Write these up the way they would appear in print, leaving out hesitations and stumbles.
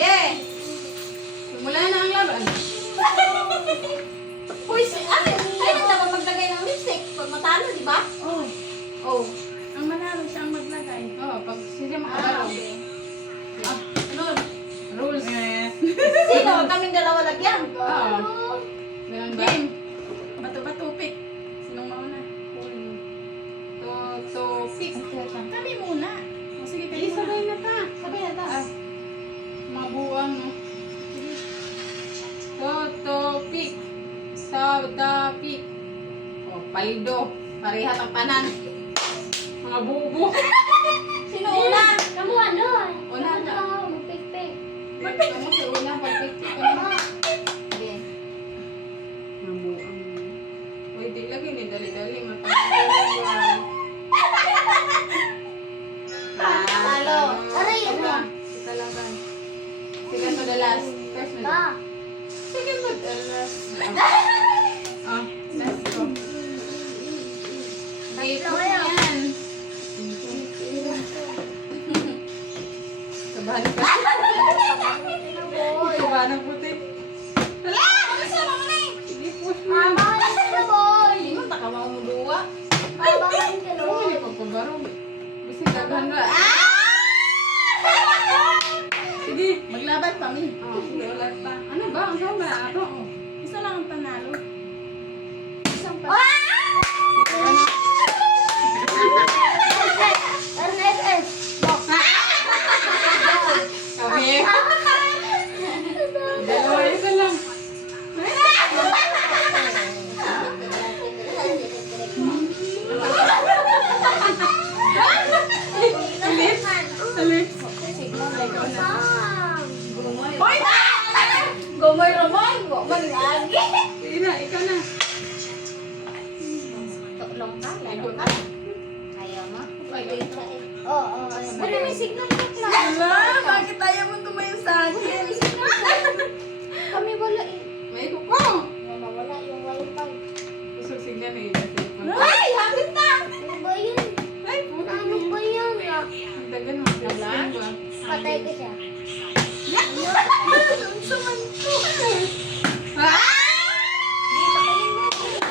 Okay. Simula na ang laban. Uy, ay dapat maglagay ng lipstick. Pag matalo, di ba? Oh. Oh. Ang manalo siya ang maglagay. Oh, pag siya makagalaw. Okay. Sunod. Rules. Sino? Kaming dalawa lagyan. Oo. Ganun ba? Game. Bato-bato, pick. Sinong mauna? Pick. Kami muna. O sige, kayo Sige, muna. sabay na ta. Sabi na ta. Mabuang, no? Pick. Pick. Oh, paldo. Pareha ang panan. Mga bubo. Sino una? Kamu ano? Una Kamu na. daw, magpikpik. Kamu sa unang pag-pick ko na. Okay. Mabuang. Uy, di lagi ni dali-dali. Matanggalin ba? Talo. Aray, Ito. Kita laban. Second to the last. First na. Ka. Second to the last. Ah, let's go. Dito Tatlo kayo. yan. Kabahan ka. Boy. Kabahan ang puti. Hala! Sama mo na eh! Sige, push mo. Mabahan ka na, boy. Hindi mo takawa mo duwa. Mabahan ka na, Ano boy. ni pagkabarong? Basta daghan ba? Sige. Maglaban kami. Oh, sige, ulat pa. Ano ba? Ang sama na ato. Isa lang ang panalo. Isang pa. Ano? RNSS. Kami. Dalawa isa lang. Alex. Gumoy. Gumoy Romoy. Gumoy lagi. Sige na, ikaw na. Tulong ka. Lalo ka. Ayaw mo. Oo. Ano may signal ka lang? Wala! Bakit ayaw mo tumayo sa akin? Kami wala eh. May ko. Nawawala yung wifi. Gusto signal eh. Kasi Ay, hapit na. Ano ba yun? ay, puta Ano mo. ba yan? Ang tagal mo. Wala ba? Patay ko siya.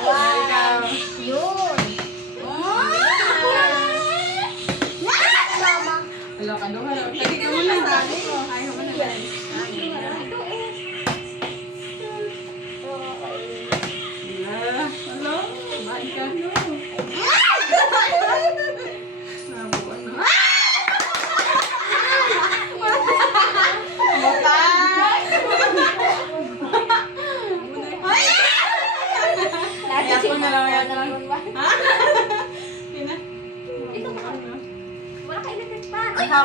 Wow. Yun. Mama. Hello, ka doon. Pwede ka muna sa akin. Ayaw mo na lang. Hello? Bahan ka? Nabuan na. Ayak mo na lang. Ayak mo. Ha?